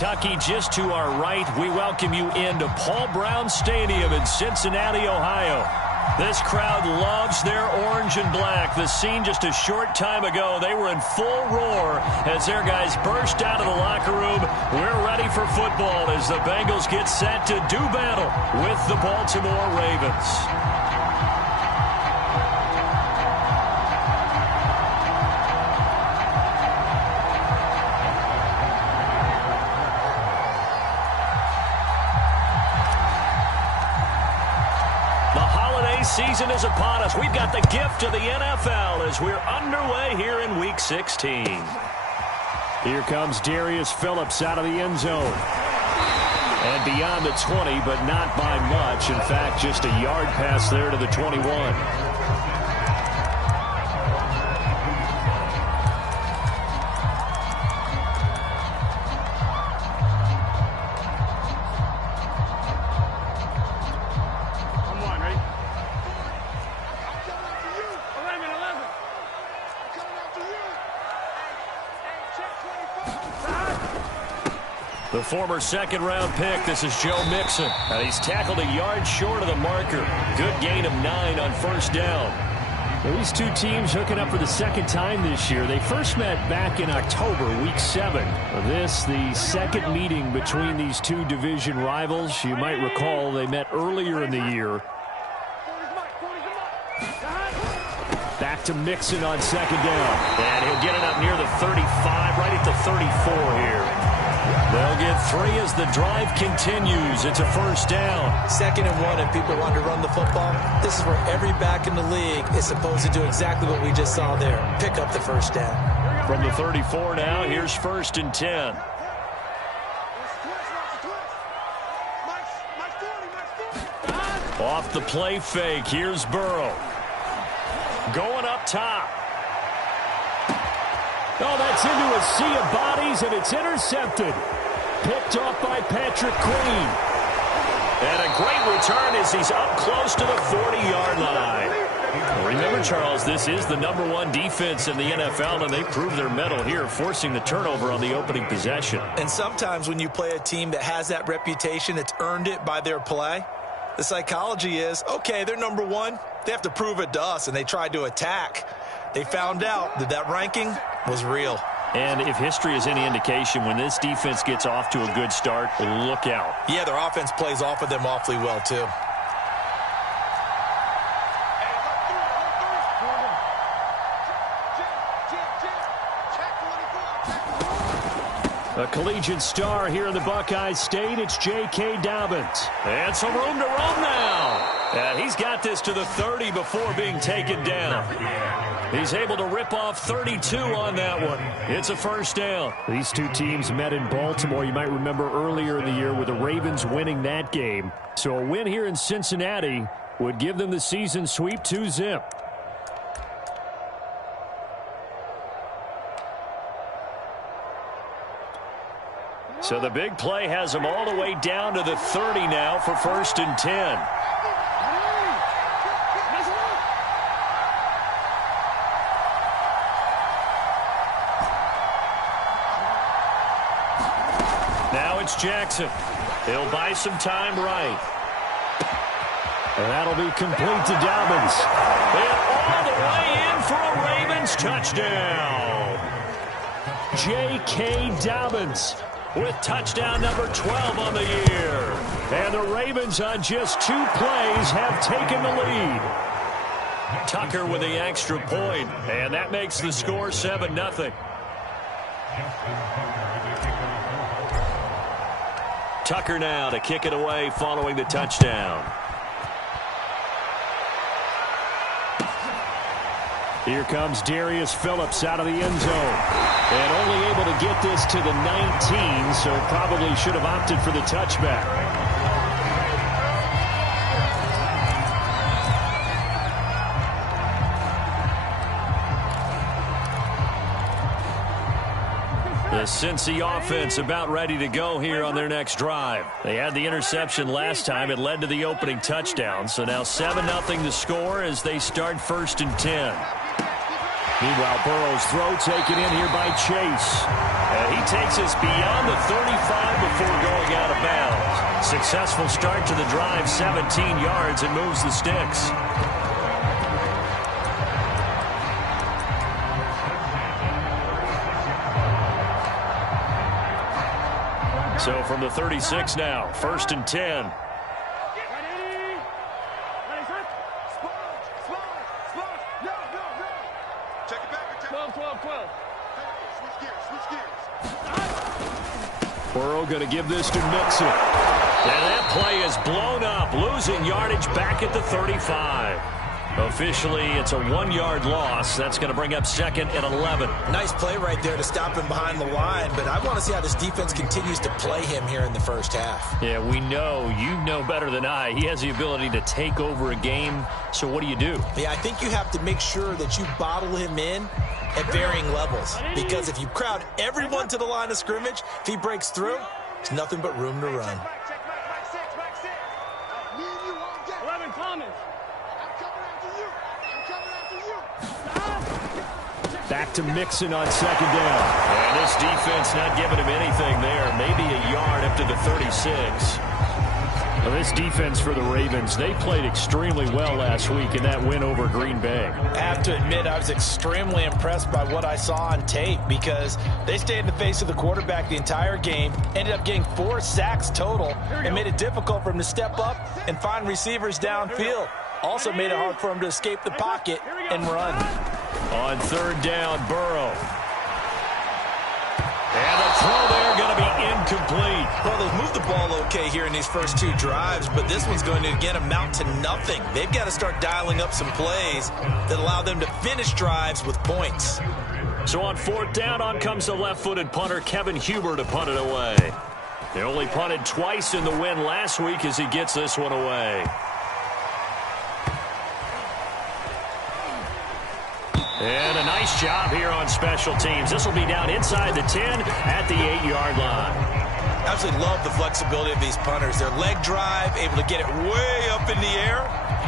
Kentucky just to our right. We welcome you into Paul Brown Stadium in Cincinnati, Ohio. This crowd loves their orange and black. The scene just a short time ago, they were in full roar as their guys burst out of the locker room. We're ready for football as the Bengals get set to do battle with the Baltimore Ravens. Season is upon us. We've got the gift of the NFL as we're underway here in Week 16. Here comes Darius Phillips out of the end zone. And beyond the 20, but not by much. In fact, just a yard pass there to the 21. The former second-round pick, this is Joe Mixon. And he's tackled a yard short of the marker. Good gain of 9 on first down. Well, these two teams hooking up for the second time this year. They first met back in October, Week 7. This, the second meeting between these two division rivals. You might recall they met earlier in the year. Back to Mixon on second down. And he'll get it up near the 35, right at the 34 here. They'll get 3 as the drive continues. It's a first down. 2nd and 1, and people want to run the football. This is where every back in the league is supposed to do exactly what we just saw there. Pick up the first down. From the 34 now, here's 1st and 10. Off the play fake, here's Burrow. Going up top. Oh, that's into a sea of bodies, and it's intercepted. Picked off by Patrick Queen. And a great return as he's up close to the 40-yard line. Remember, Charles, this is the #1 defense in the NFL, and they proved their mettle here, forcing the turnover on the opening possession. And sometimes when you play a team that has that reputation, it's earned it by their play. The psychology is, okay, they're #1. They have to prove it to us, and they tried to attack. They found out that that ranking was real. And if history is any indication, when this defense gets off to a good start, look out. Yeah, their offense plays off of them awfully well, too. A collegiate star here in the Buckeye State, it's J.K. Dobbins. And some room to run now. And he's got this to the 30 before being taken down. He's able to rip off 32 on that one. It's a first down. These two teams met in Baltimore. You might remember earlier in the year with the Ravens winning that game. So a win here in Cincinnati would give them the season sweep 2-zip. So the big play has them all the way down to the 30 now for 1st and 10. Now it's Jackson. He'll buy some time right. And that'll be complete to Dobbins. And all the way in for a Ravens touchdown. J.K. Dobbins with touchdown number 12 on the year. And the Ravens on just 2 plays have taken the lead. Tucker with the extra point, and that makes the score 7-0. Tucker now to kick it away following the touchdown. Here comes Darius Phillips out of the end zone. And only able to get this to the 19, so probably should have opted for the touchback. The Cincy offense about ready to go here on their next drive. They had the interception last time. It led to the opening touchdown. So now 7-0 to score as they start 1st and 10. Meanwhile, Burrow's throw taken in here by Chase. And he takes us beyond the 35 before going out of bounds. Successful start to the drive, 17 yards, and moves the sticks. So from the 36 now, 1st and 10. Burrow going to give this to Mixon. And that play is blown up, losing yardage back at the 35. Officially, it's a 1-yard loss. That's going to bring up 2nd and 11. Nice play right there to stop him behind the line, but I want to see how this defense continues to play him here in the first half. Yeah, we know. You know better than I. He has the ability to take over a game, so what do you do? Yeah, I think you have to make sure that you bottle him in at varying levels, because if you crowd everyone to the line of scrimmage, if he breaks through, there's nothing but room to run. Back to Mixon on 2nd down. And this defense not giving him anything there. Maybe a yard up to the 36. Well, this defense for the Ravens, they played extremely well last week in that win over Green Bay. I have to admit, I was extremely impressed by what I saw on tape, because they stayed in the face of the quarterback the entire game, ended up getting 4 sacks total, and made it difficult for him to step up and find receivers downfield. Also made it hard for him to escape the pocket and run. On 3rd down, Burrow. And the throw there going to be incomplete. Well, they've moved the ball okay here in these first 2 drives, but this one's going to, again, amount to nothing. They've got to start dialing up some plays that allow them to finish drives with points. So on 4th down, on comes the left-footed punter, Kevin Huber, to punt it away. They only punted twice in the win last week as he gets this one away. And a nice job here on special teams. This will be down inside the 10 at the 8-yard line. Absolutely love the flexibility of these punters. Their leg drive, able to get it way up in the air,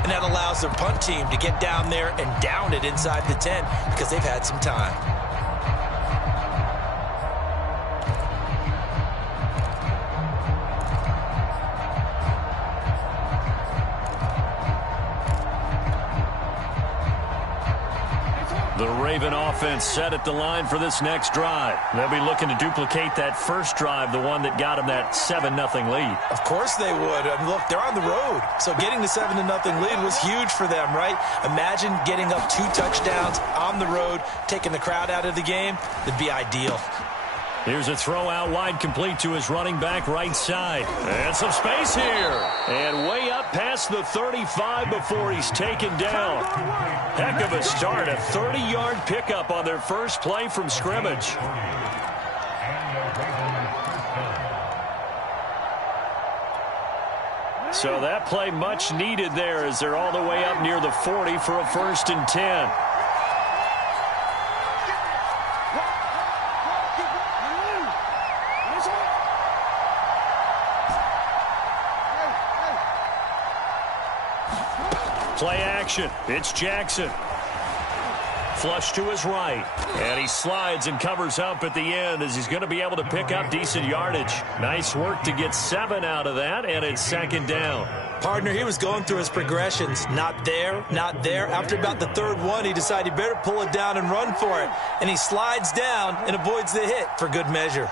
and that allows their punt team to get down there and down it inside the 10 because they've had some time. The Raven offense set at the line for this next drive. They'll be looking to duplicate that first drive, the one that got them that 7-0 lead. Of course they would. I mean, look, they're on the road. So getting the 7-0 lead was huge for them, right? Imagine getting up 2 touchdowns on the road, taking the crowd out of the game. That'd be ideal. Here's a throw out wide, complete to his running back right side. And some space here. And way up past the 35 before he's taken down. Heck of a start. A 30-yard pickup on their first play from scrimmage. So that play much needed there as they're all the way up near the 40 for a 1st and 10. Play action. It's Jackson. Flush to his right. And he slides and covers up at the end as he's going to be able to pick up decent yardage. Nice work to get 7 out of that, and it's 2nd down. Partner, he was going through his progressions. Not there, not there. After about the 3rd one, he decided he better pull it down and run for it. And he slides down and avoids the hit for good measure.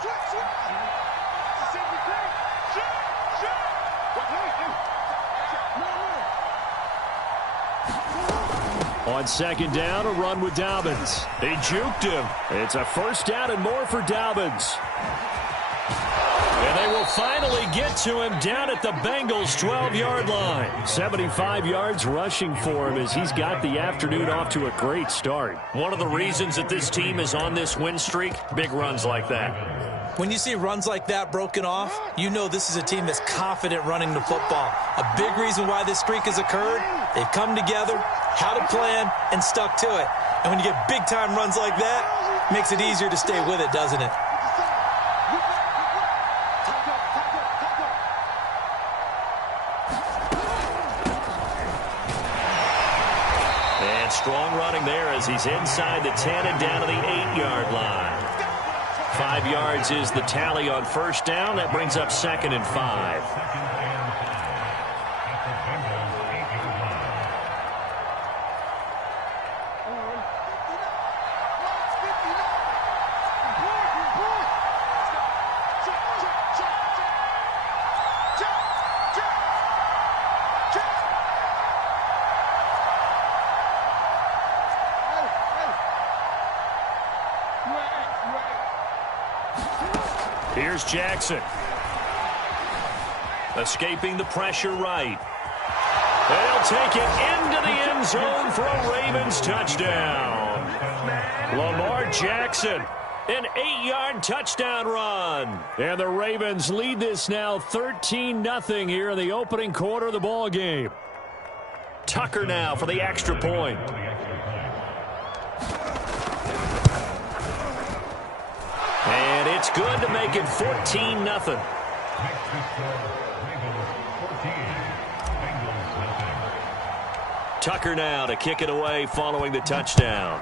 On 2nd down, a run with Dobbins. They juked him. It's a 1st down and more for Dobbins. And they will finally get to him down at the Bengals' 12-yard line. 75 yards rushing for him as he's got the afternoon off to a great start. One of the reasons that this team is on this win streak, big runs like that. When you see runs like that broken off, you know this is a team that's confident running the football. A big reason why this streak has occurred, they've come together, had a plan, and stuck to it. And when you get big-time runs like that, it makes it easier to stay with it, doesn't it? And strong running there as he's inside the 10 and down to the 8-yard line. 5 yards is the tally on first down. That brings up 2nd and 5. Here's Jackson. Escaping the pressure right. They'll take it into the end zone for a Ravens touchdown. Lamar Jackson, an 8-yard touchdown run. And the Ravens lead this now 13-0 here in the opening quarter of the ball game. Tucker now for the extra point. And it's good to make it 14-0. Tucker now to kick it away following the touchdown.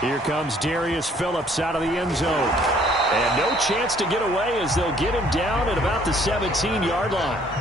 Here comes Darius Phillips out of the end zone. And no chance to get away as they'll get him down at about the 17-yard line.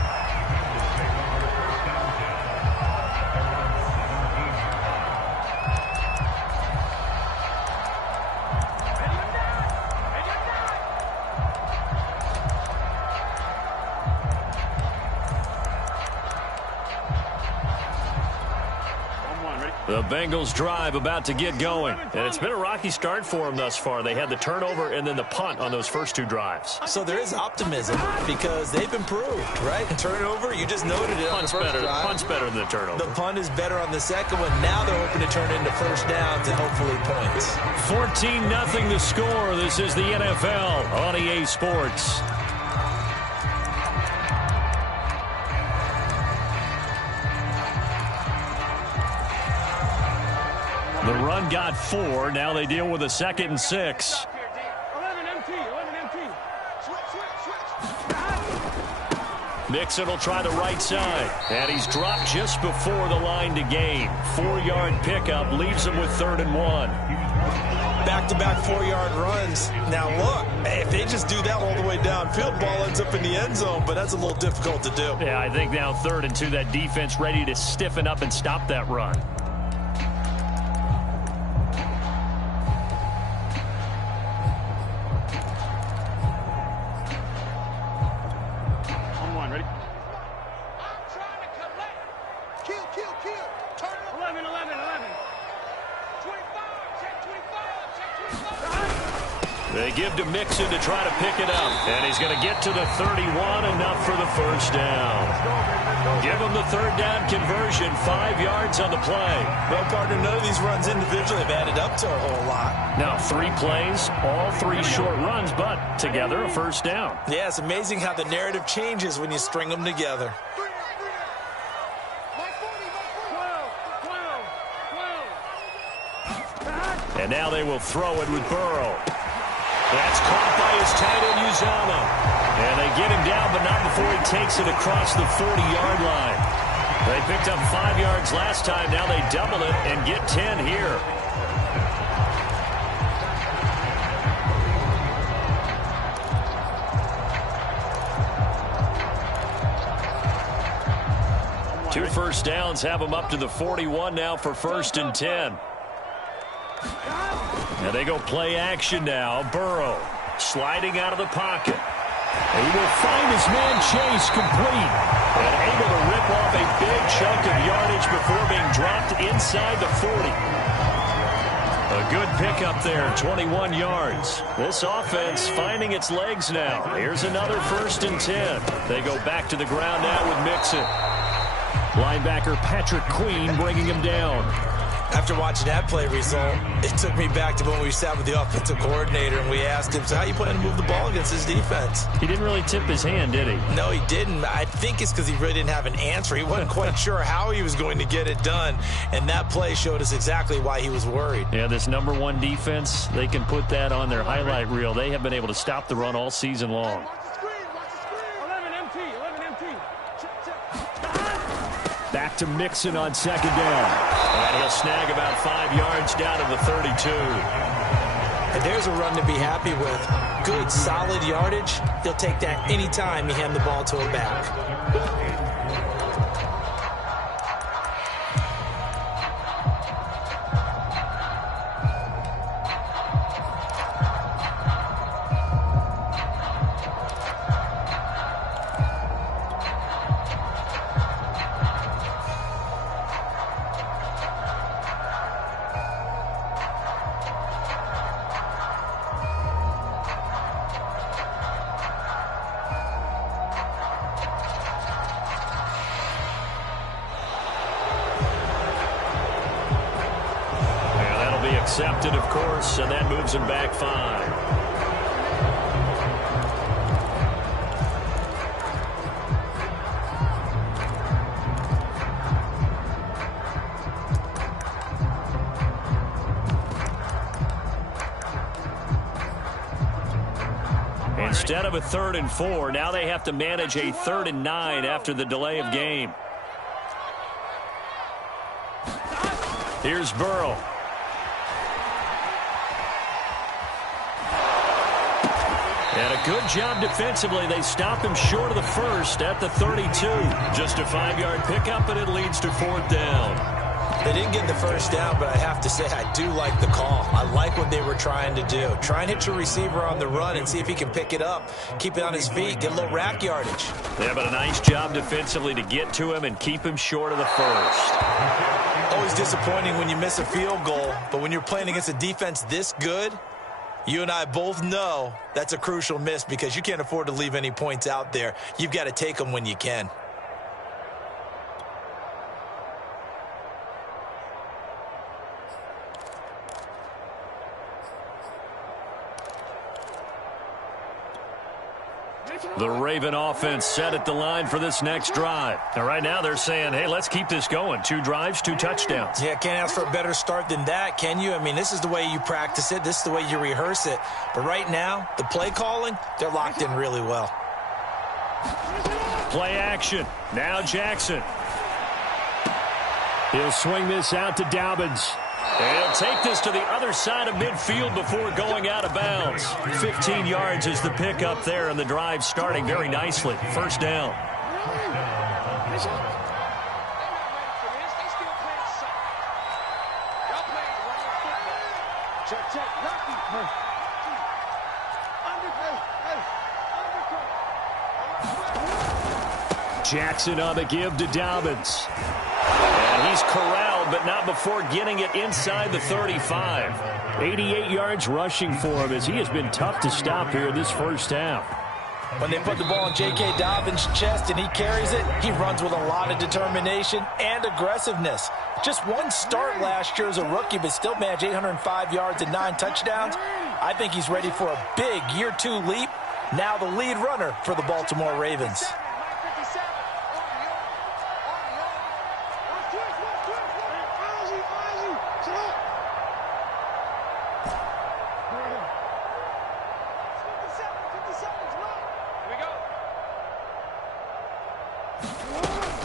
The Bengals drive about to get going. And it's been a rocky start for them thus far. They had the turnover and then the punt on those first 2 drives. So there is optimism because they've improved, right? Turnover, you just noted it on the first drive. Punt's better than the turnover. The punt is better on the second one. Now they're hoping to turn into first downs and hopefully points. 14-0 the score. This is the NFL on EA Sports. The run got 4. Now they deal with a 2nd and 6. 11 MT. Mixon will try the right side. And he's dropped just before the line to gain. 4-yard pickup leaves him with 3rd and 1. Back-to-back 4-yard runs. Now look, if they just do that all the way downfield, ball ends up in the end zone, but that's a little difficult to do. Yeah, I think now 3rd and 2, that defense ready to stiffen up and stop that run. They give to Mixon to try to pick it up. And he's going to get to the 31, enough for the first down. Give him the 3rd down conversion, 5 yards on the play. Well, partner, none of these runs individually have added up to a whole lot. Now 3 plays, all 3 short runs, but together a first down. Yeah, it's amazing how the narrative changes when you string them together. And now they will throw it with Burrow. That's caught by his tight end, Uzama. And they get him down, but not before he takes it across the 40-yard line. They picked up 5 yards last time. Now they double it and get 10 here. Two first downs have them up to the 41 now for 1st and 10. And they go play action now. Burrow sliding out of the pocket. He will find his man Chase complete. And able to rip off a big chunk of yardage before being dropped inside the 40. A good pickup there, 21 yards. This offense finding its legs now. Here's another 1st and 10. They go back to the ground now with Mixon. Linebacker Patrick Queen bringing him down. After watching that play result, it took me back to when we sat with the offensive coordinator and we asked him, so how you plan to move the ball against his defense? He didn't really tip his hand, did he? No, he didn't. I think it's because he really didn't have an answer. He wasn't quite sure how he was going to get it done, and that play showed us exactly why he was worried. Yeah, this #1 defense, they can put that on their highlight reel. They have been able to stop the run all season long. 11 MT. Back to Mixon on second down. And he'll snag about 5 yards down to the 32. And there's a run to be happy with. Good, solid yardage. He'll take that anytime you hand the ball to a back. Accepted, of course, and that moves him back 5. Instead of a 3rd and 4, now they have to manage a 3rd and 9 after the delay of game. Here's Burrow. And a good job defensively. They stop him short of the first at the 32. Just a 5-yard pickup, and it leads to 4th down. They didn't get the first down, but I have to say I do like the call. I like what they were trying to do. Try and hit your receiver on the run and see if he can pick it up. Keep it on his feet. Get a little rack yardage. Yeah, but a nice job defensively to get to him and keep him short of the first. Always disappointing when you miss a field goal, but when you're playing against a defense this good, you and I both know that's a crucial miss because you can't afford to leave any points out there. You've got to take them when you can. The Raven offense set at the line for this next drive. Now, right now they're saying, hey, let's keep this going. 2 drives, 2 touchdowns. Yeah, can't ask for a better start than that, can you? I mean, this is the way you practice it. This is the way you rehearse it. But right now, the play calling, they're locked in really well. Play action. Now Jackson. He'll swing this out to Dobbins. And he'll take this to the other side of midfield before going out of bounds. 15 yards is the pickup there, and the drive starting very nicely. First down. Jackson on the give to Dobbins. And he's corralled, but not before getting it inside the 35. 88 yards rushing for him as he has been tough to stop here this first half. When they put the ball in J.K. Dobbins' chest and he carries it, he runs with a lot of determination and aggressiveness. Just one start last year as a rookie, but still managed 805 yards and 9 touchdowns. I think he's ready for a big year 2 leap. Now the lead runner for the Baltimore Ravens.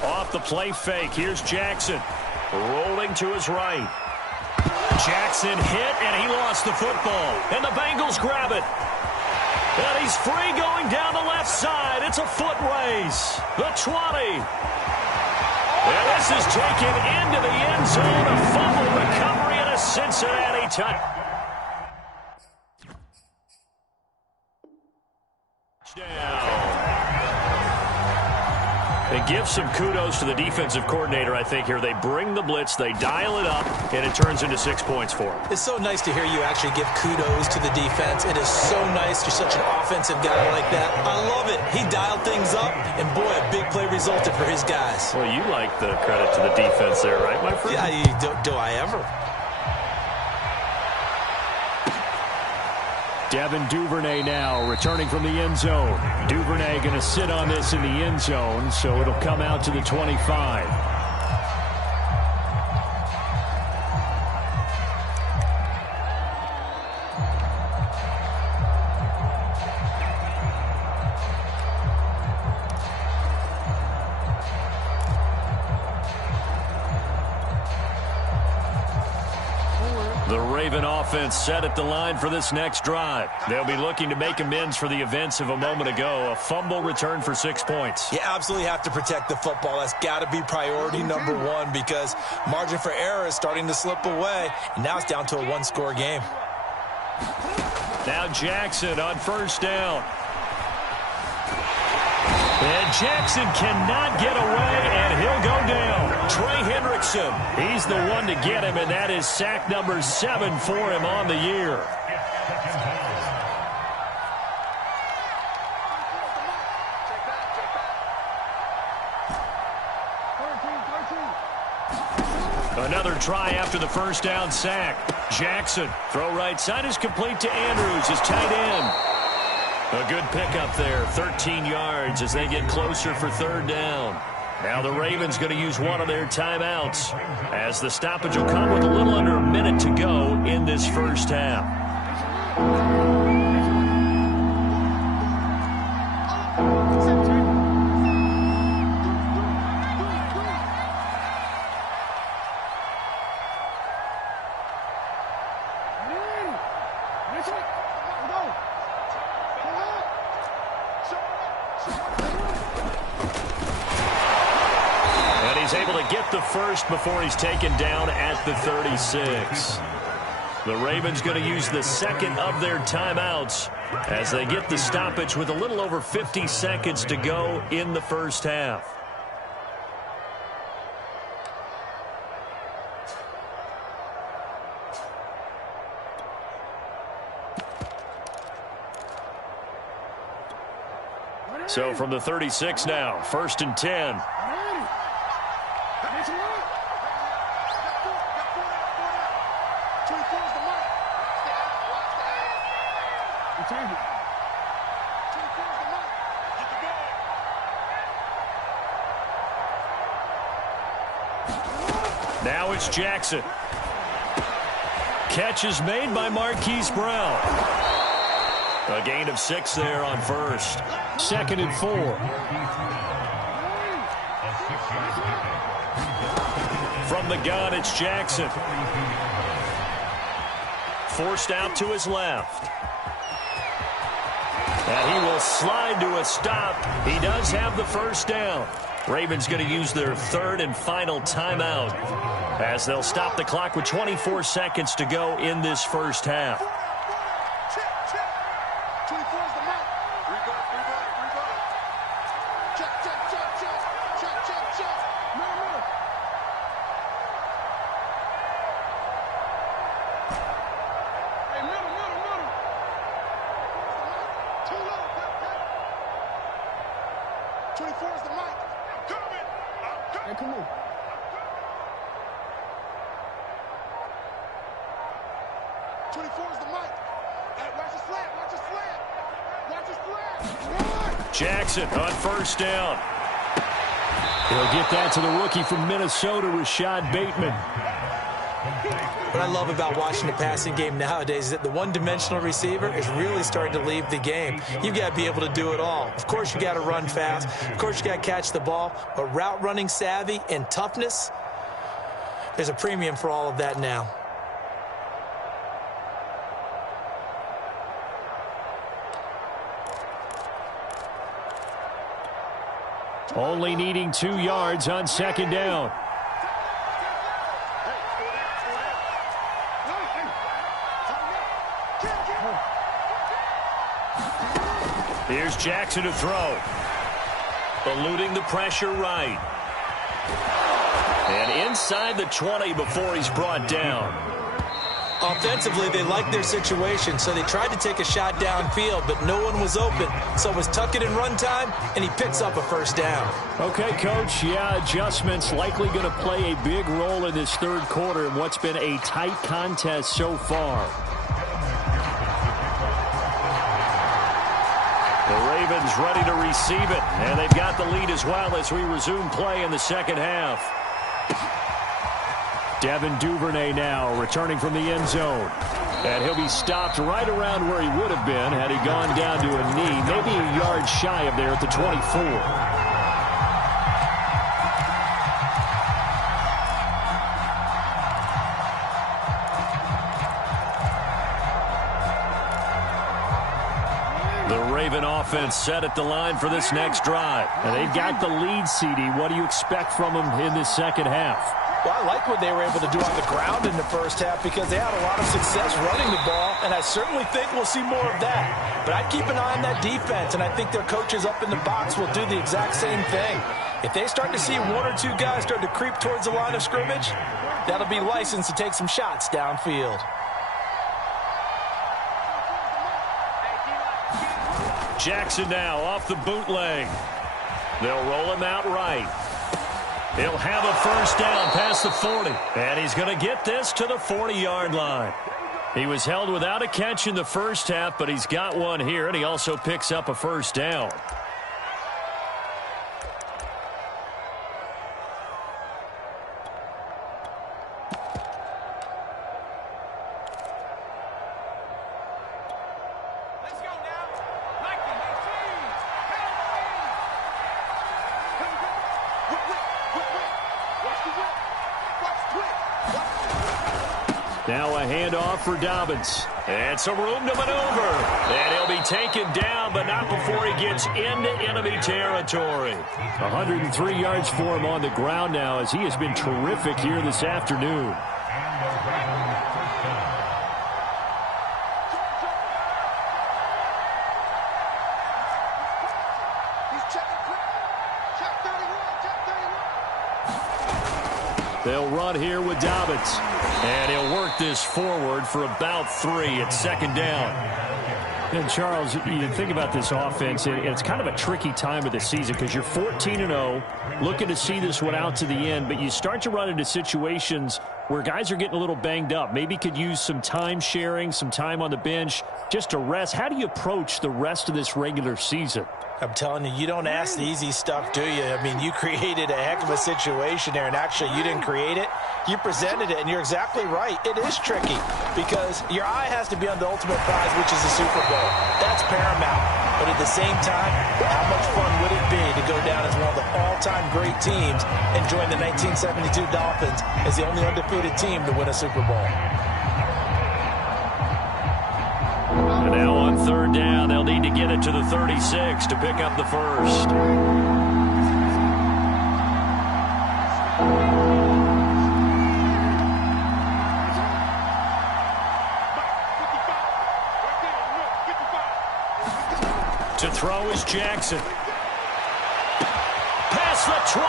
Off the play fake, here's Jackson. Rolling to his right. Jackson hit, and he lost the football. And the Bengals grab it. And he's free going down the left side. It's a foot race. The 20. And this is taken into the end zone. A fumble recovery and a Cincinnati touchdown. It gives some kudos to the defensive coordinator, I think, here. They bring the blitz, they dial it up, and it turns into 6 points for them. It's so nice to hear you actually give kudos to the defense. It is so nice. You're such an offensive guy like that. I love it. He dialed things up, and boy, a big play resulted for his guys. Well, you like the credit to the defense there, right, my friend? Yeah, do I ever? Devin Duvernay now returning from the end zone. Duvernay going to sit on this in the end zone, so it'll come out to the 25. Raven offense set at the line for this next drive. They'll be looking to make amends for the events of a moment ago. A fumble return for 6 points. You absolutely have to protect the football. That's got to be priority number one because margin for error is starting to slip away. And now it's down to a one-score game. Now Jackson on first down. And Jackson cannot get away, and he'll go down. Trey Hendrickson, he's the one to get him, and that is sack number 7 for him on the year. Another try after the first down sack. Jackson, throw right side is complete to Andrews, his tight end. A good pickup there, 13 yards as they get closer for third down. Now the Ravens going to use one of their timeouts as the stoppage will come with a little under a minute to go in this first half. First before he's taken down at the 36. The Ravens going to use the second of their timeouts as they get the stoppage with a little over 50 seconds to go in the first half. So from the 36 now, 1st and 10. Now it's Jackson. Catch is made by Marquise Brown. A gain of 6 there on first. 2nd and 4. From the gun, it's Jackson. Forced out to his left. And he will slide to a stop. He does have the first down. Ravens going to use their third and final timeout as they'll stop the clock with 24 seconds to go in this first half. Jackson on first down. He'll get that to the rookie from Minnesota, Rashad Bateman. What I love about watching the passing game nowadays is that the one-dimensional receiver is really starting to leave the game. You've got to be able to do it all. Of course, you got to run fast. Of course, you got to catch the ball. But route running savvy and toughness, there's a premium for all of that now. Only needing 2 yards on 2nd down. Here's Jackson to throw. Eluding the pressure right. And inside the 20 before he's brought down. Offensively, they liked their situation, so they tried to take a shot downfield, but no one was open. So it was tuck it and run time, and he picks up a first down. Okay, Coach, yeah, adjustments likely going to play a big role in this third quarter in what's been a tight contest so far. The Ravens ready to receive it, and they've got the lead as well as we resume play in the second half. Devin Duvernay now returning from the end zone. And he'll be stopped right around where he would have been had he gone down to a knee, maybe a yard shy of there at the 24. The Raven offense set at the line for this next drive. And they've got the lead, CD. What do you expect from them in this second half? Well, I like what they were able to do on the ground in the first half because they had a lot of success running the ball, and I certainly think we'll see more of that. But I'd keep an eye on that defense, and I think their coaches up in the box will do the exact same thing. If they start to see one or two guys start to creep towards the line of scrimmage, that'll be licensed to take some shots downfield. Jackson now off the bootleg. They'll roll him out right. He'll have a first down past the 40. And he's going to get this to the 40-yard line. He was held without a catch in the first half, but he's got one here, and he also picks up a first down. Now a handoff for Dobbins. And some room to maneuver. And he'll be taken down, but not before he gets into enemy territory. 103 yards for him on the ground now as he has been terrific here this afternoon. They'll run here with Dobbins. And he'll work this forward for about 3 at second down. And, Charles, you think about this offense, and it's kind of a tricky time of the season because you're 14-0, looking to see this one out to the end, but you start to run into situations where guys are getting a little banged up. Maybe could use some time sharing, some time on the bench just to rest. How do you approach the rest of this regular season? I'm telling you, you don't ask the easy stuff, do you? I mean, you created a heck of a situation there, and actually you didn't create it. You presented it, and you're exactly right. It is tricky because your eye has to be on the ultimate prize, which is the Super Bowl. That's paramount. But at the same time, how much fun would it be to go down as one of the all-time great teams and join the 1972 Dolphins as the only undefeated team to win a Super Bowl? And now on third down, they'll need to get it to the 36 to pick up the first. To throw is Jackson. Past the 20.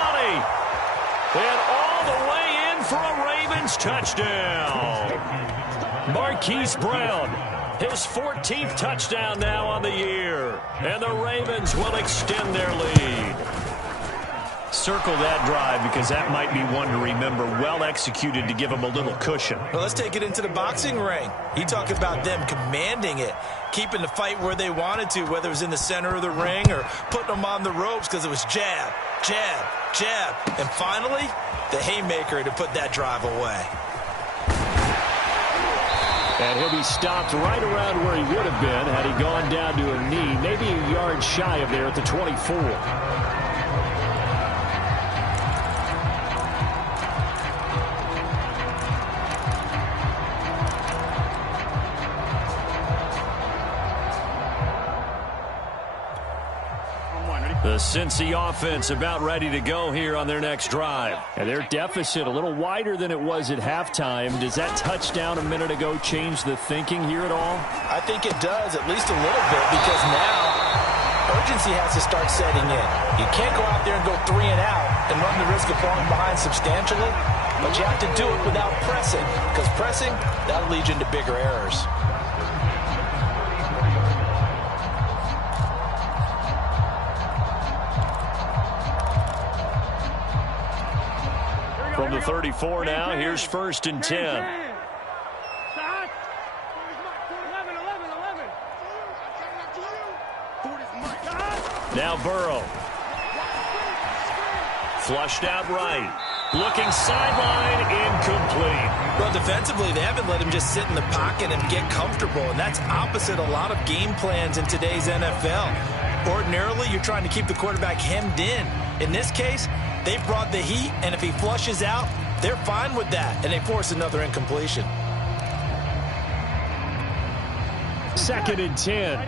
And all the way in for a Ravens touchdown. Marquise Brown. His 14th touchdown now on the year. And the Ravens will extend their lead. Circle that drive because that might be one to remember. Well executed to give them a little cushion. Well, let's take it into the boxing ring. You talk about them commanding it, keeping the fight where they wanted to, whether it was in the center of the ring or putting them on the ropes because it was jab, jab, jab. And finally, the haymaker to put that drive away. And he'll be stopped right around where he would have been had he gone down to a knee, maybe a yard shy of there at the 24. The Cincy offense about ready to go here on their next drive. And their deficit a little wider than it was at halftime. Does that touchdown a minute ago change the thinking here at all? I think it does, at least a little bit, because now urgency has to start setting in. You can't go out there and go 3 and out and run the risk of falling behind substantially, but you have to do it without pressing, because pressing, that'll lead you into bigger errors. From the 34 now, here's 1st and 10. Now Burrow. Flushed out right. Looking sideline, incomplete. Well, defensively, they haven't let him just sit in the pocket and get comfortable, and that's opposite a lot of game plans in today's NFL. Ordinarily, you're trying to keep the quarterback hemmed in. In this case, they brought the heat, and if he flushes out, they're fine with that, and they force another incompletion. 2nd and 10.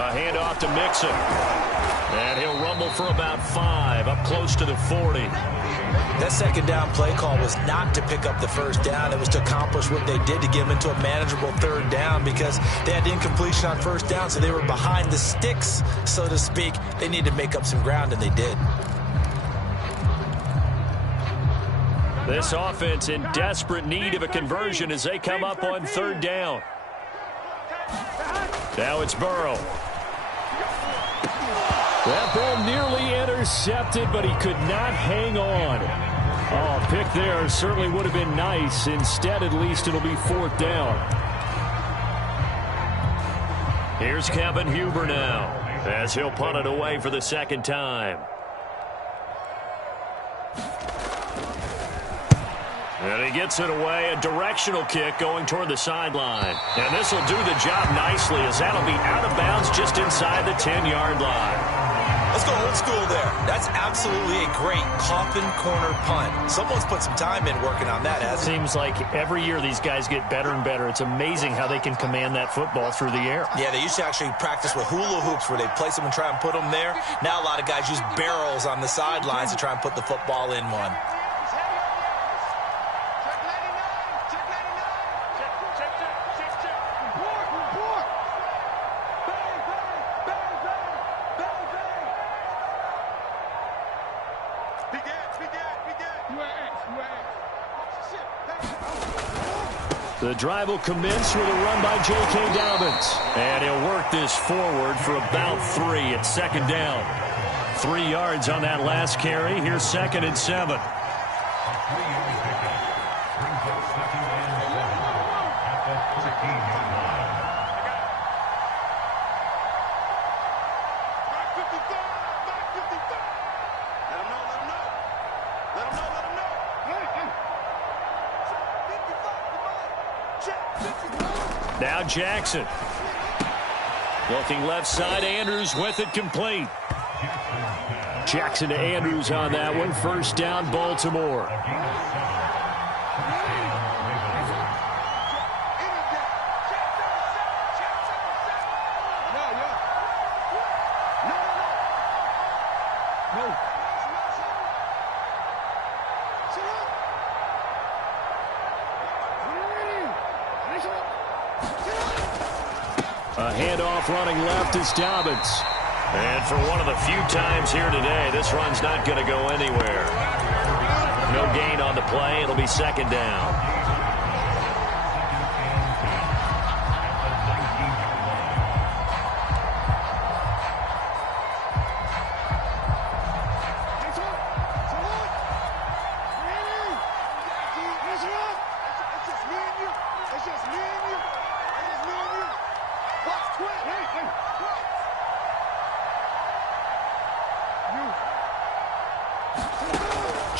A handoff to Mixon. And he'll rumble for about 5, up close to the 40. That second down play call was not to pick up the first down. It was to accomplish what they did to get them into a manageable third down because they had incompletion on first down, so they were behind the sticks, so to speak. They needed to make up some ground, and they did. This offense in desperate need of a conversion as they come up on third down. Now it's Burrow. That ball nearly intercepted, but he could not hang on. Oh, pick there certainly would have been nice. Instead, at least, it'll be fourth down. Here's Kevin Huber now as he'll punt it away for the second time. And he gets it away, a directional kick going toward the sideline. And this will do the job nicely as that'll be out of bounds just inside the 10-yard line. Let's go old school there. That's absolutely a great coffin corner punt. Someone's put some time in working on that, hasn't it? Seems like every year these guys get better and better. It's amazing how they can command that football through the air. Yeah, they used to actually practice with hula hoops where they place them and try and put them there. Now a lot of guys use barrels on the sidelines to try and put the football in one. The drive will commence with a run by J.K. Dobbins. And he'll work this forward for about 3 at second down. 3 yards on that last carry. Here's 2nd and 7. Now Jackson. Looking left side, Andrews with it complete. Jackson to Andrews on that one. First down, Baltimore. A handoff running left is Dobbins. And for one of the few times here today, this run's not going to go anywhere. No gain on the play. It'll be second down.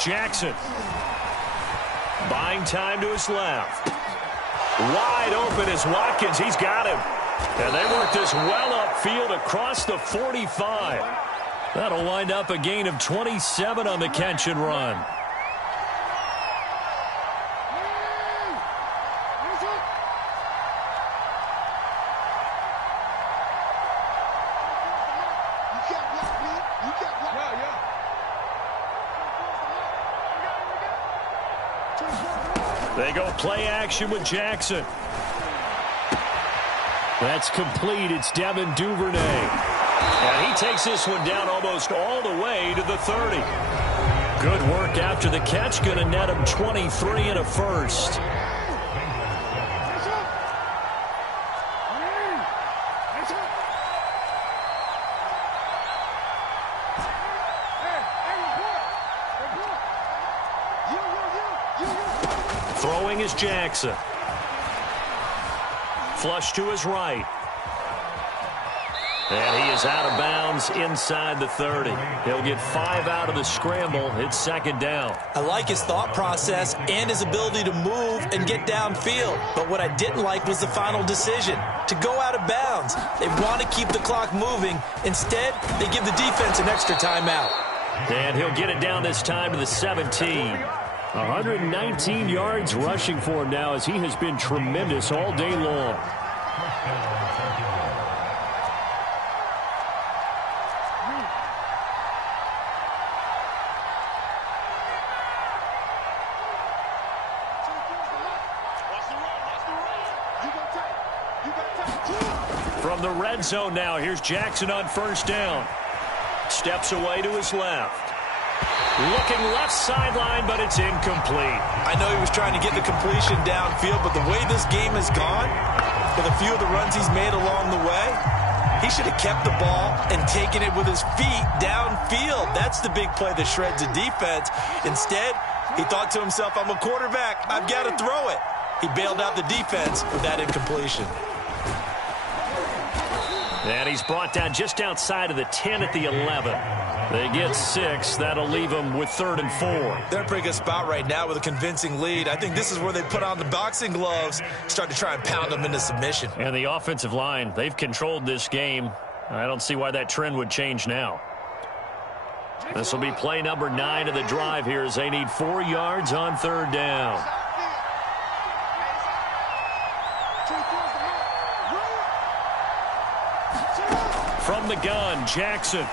Jackson buying time to his left. Wide open is Watkins. He's got him. And they work this well upfield across the 45. That'll wind up a gain of 27 on the catch and run. They go play action with Jackson. That's complete. It's Devin Duvernay. And he takes this one down almost all the way to the 30. Good work after the catch. Going to net him 23 and a first. Throwing is Jackson. Flush to his right. And he is out of bounds inside the 30. He'll get 5 out of the scramble. It's second down. I like his thought process and his ability to move and get downfield. But what I didn't like was the final decision, to go out of bounds. They want to keep the clock moving. Instead, they give the defense an extra timeout. And he'll get it down this time to the 17. 119 yards rushing for him now as he has been tremendous all day long. From the red zone now, here's Jackson on first down. Steps away to his left. Looking left sideline, but it's incomplete. I know he was trying to get the completion downfield, but the way this game has gone, with a few of the runs he's made along the way, he should have kept the ball and taken it with his feet downfield. That's the big play that shreds the defense. Instead, he thought to himself, I'm a quarterback. I've got to throw it. He bailed out the defense with that incompletion. And he's brought down just outside of the 10 at the 11. They get 6. That'll leave them with 3rd and 4. They're in a pretty good spot right now with a convincing lead. I think this is where they put on the boxing gloves, start to try and pound them into submission. And the offensive line, they've controlled this game. I don't see why that trend would change now. This will be play number 9 of the drive here as they need 4 yards on 3rd down. From the gun, Jackson.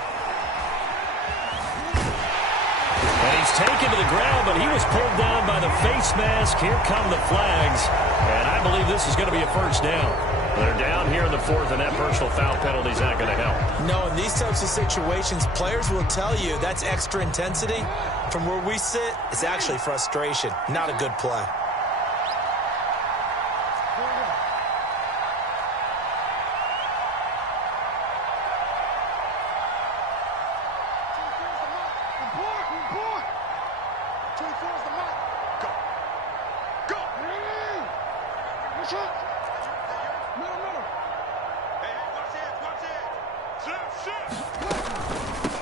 And he's taken to the ground, but he was pulled down by the face mask. Here come the flags. And I believe this is going to be a first down. They're down here in the 4th, and that personal foul penalty is not going to help. No, in these types of situations, players will tell you that's extra intensity. From where we sit, it's actually frustration, not a good play.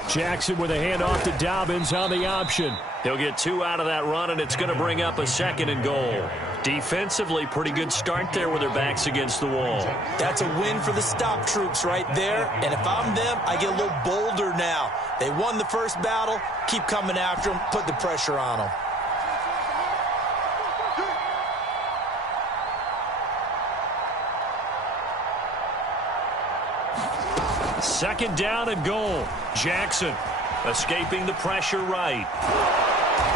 Jackson with a handoff to Dobbins on the option. He'll get 2 out of that run, and it's going to bring up a 2nd and goal. Defensively, pretty good start there with their backs against the wall. That's a win for the stop troops right there. And if I'm them, I get a little bolder now. They won the first battle. Keep coming after them. Put the pressure on them. Second down and goal. Jackson escaping the pressure right.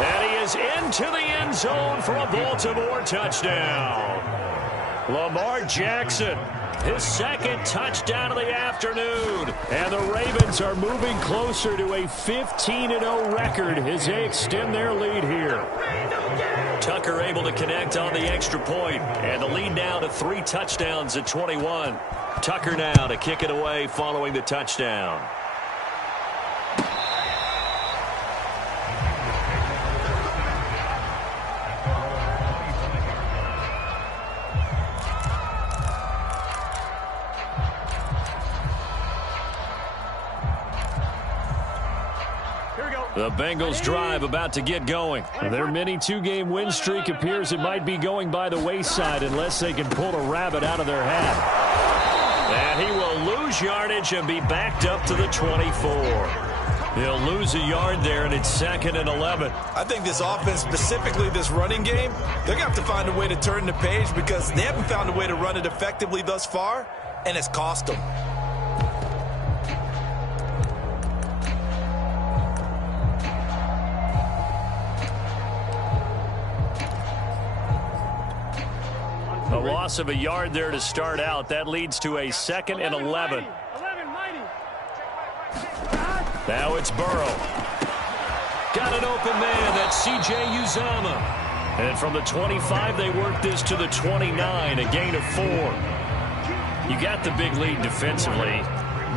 And he is into the end zone for a Baltimore touchdown. Lamar Jackson, his 2nd touchdown of the afternoon. And the Ravens are moving closer to a 15-0 record as they extend their lead here. Tucker able to connect on the extra point, and the lead now to 3 touchdowns at 21. Tucker now to kick it away following the touchdown. The Bengals drive about to get going. Their mini 2-game win streak appears it might be going by the wayside unless they can pull a rabbit out of their hat. And he will lose yardage and be backed up to the 24. He'll lose a yard there, and it's 2nd and 11. I think this offense, specifically this running game, they're going to have to find a way to turn the page because they haven't found a way to run it effectively thus far, and it's cost them. A loss of a yard there to start out. That leads to a 2nd and 11. Now it's Burrow. Got an open man. That's C.J. Uzomah. And from the 25, they work this to the 29, a gain of 4. You got the big lead defensively.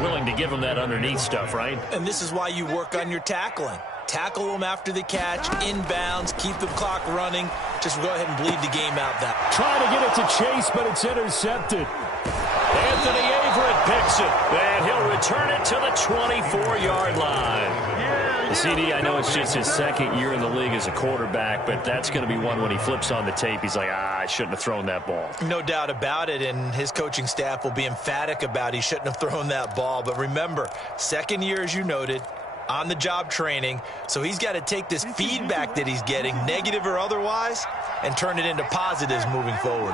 Willing to give them that underneath stuff, right? And this is why you work on your tackling. Tackle them after the catch, inbounds, keep the clock running. Just go ahead and bleed the game out that. Trying to get it to Chase, but it's intercepted. Anthony Averett picks it, and he'll return it to the 24-yard line. CD, I know it's just his 2nd year in the league as a quarterback, but that's going to be one when he flips on the tape. He's like, I shouldn't have thrown that ball. No doubt about it, and his coaching staff will be emphatic about he shouldn't have thrown that ball. But remember, 2nd year, as you noted, on-the-job training, so he's got to take this feedback that he's getting, negative or otherwise, and turn it into positives moving forward.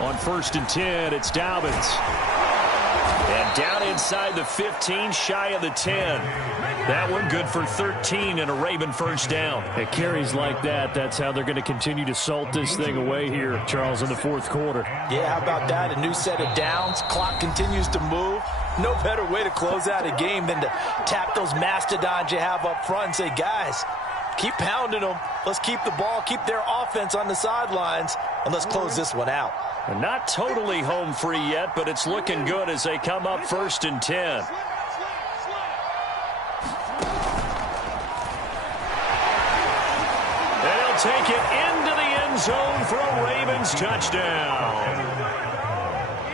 On 1st and 10, it's Dobbins. And down inside the 15, shy of the 10. That one good for 13 and a Raven first down. It carries like that. That's how they're going to continue to salt this thing away here, Charles, in the fourth quarter. Yeah, how about that? A new set of downs. Clock continues to move. No better way to close out a game than to tap those mastodons you have up front and say, guys, keep pounding them. Let's keep the ball, keep their offense on the sidelines, and let's close this one out. And not totally home free yet, but it's looking good as they come up 1st and 10. Take it into the end zone for a Ravens touchdown.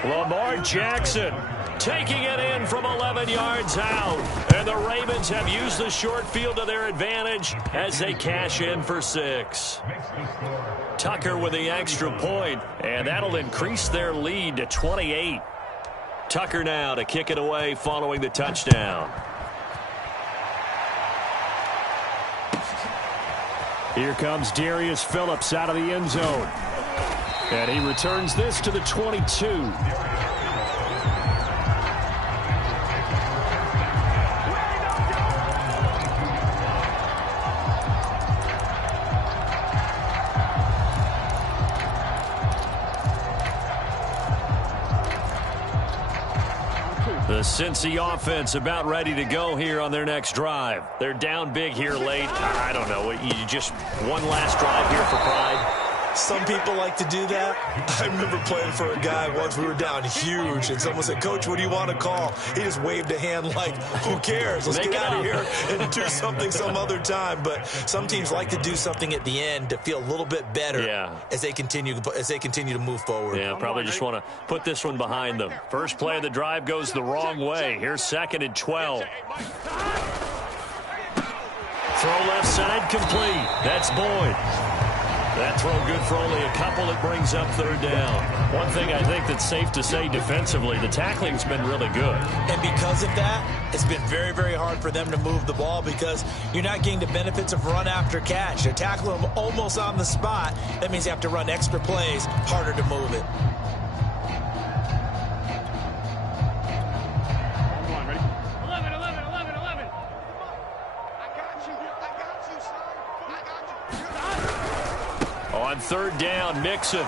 Lamar Jackson taking it in from 11 yards out. And the Ravens have used the short field to their advantage as they cash in for 6. Tucker with the extra point, and that'll increase their lead to 28. Tucker now to kick it away following the touchdown. Here comes Darius Phillips out of the end zone. And he returns this to the 22. The Cincy offense about ready to go here on their next drive. They're down big here late. I don't know. You just one last drive here for pride. Some people like to do that. I remember playing for a guy once. We were down huge, and someone said, Coach, what do you want to call? He just waved a hand like, who cares? Let's get out of here and do something some other time. But some teams like to do something at the end to feel a little bit better as they continue to move forward. Yeah, probably just want to put this one behind them. First play of the drive goes the wrong way. Here's 2nd and 12. Throw left side complete. That's Boyd. That throw good for only a couple. It brings up 3rd down. One thing I think that's safe to say defensively, the tackling's been really good. And because of that, it's been very, very hard for them to move the ball because you're not getting the benefits of run after catch. They're tackling them almost on the spot. That means you have to run extra plays, harder to move it. On 3rd down, Mixon. And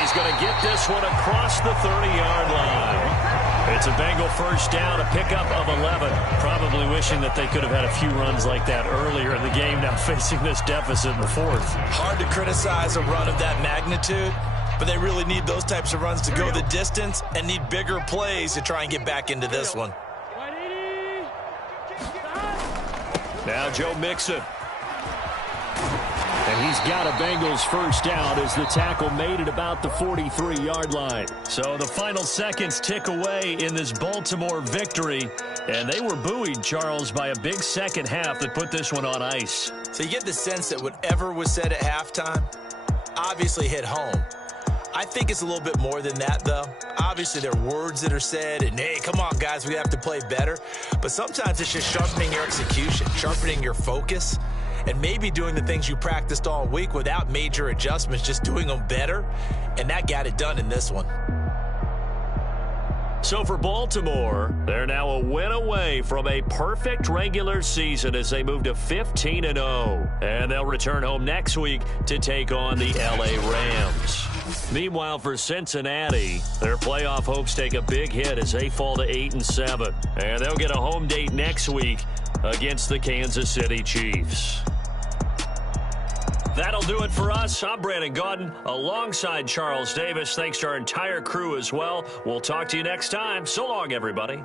he's going to get this one across the 30-yard line. It's a Bengal first down, a pickup of 11. Probably wishing that they could have had a few runs like that earlier in the game, now facing this deficit in the 4th. Hard to criticize a run of that magnitude, but they really need those types of runs to go the distance and need bigger plays to try and get back into this one. Now Joe Mixon. And he's got a Bengals first down as the tackle made at about the 43-yard line. So the final seconds tick away in this Baltimore victory. And they were buoyed, Charles, by a big second half that put this one on ice. So you get the sense that whatever was said at halftime obviously hit home. I think it's a little bit more than that, though. Obviously, there are words that are said, and, hey, come on, guys, we have to play better. But sometimes it's just sharpening your execution, sharpening your focus, and maybe doing the things you practiced all week without major adjustments, just doing them better. And that got it done in this one. So for Baltimore, they're now a win away from a perfect regular season as they move to 15-0. And they'll return home next week to take on the LA Rams. Meanwhile, for Cincinnati, their playoff hopes take a big hit as they fall to 8-7. And they'll get a home date next week against the Kansas City Chiefs. That'll do it for us. I'm Brandon Gaudin alongside Charles Davis. Thanks to our entire crew as well. We'll talk to you next time. So long, everybody.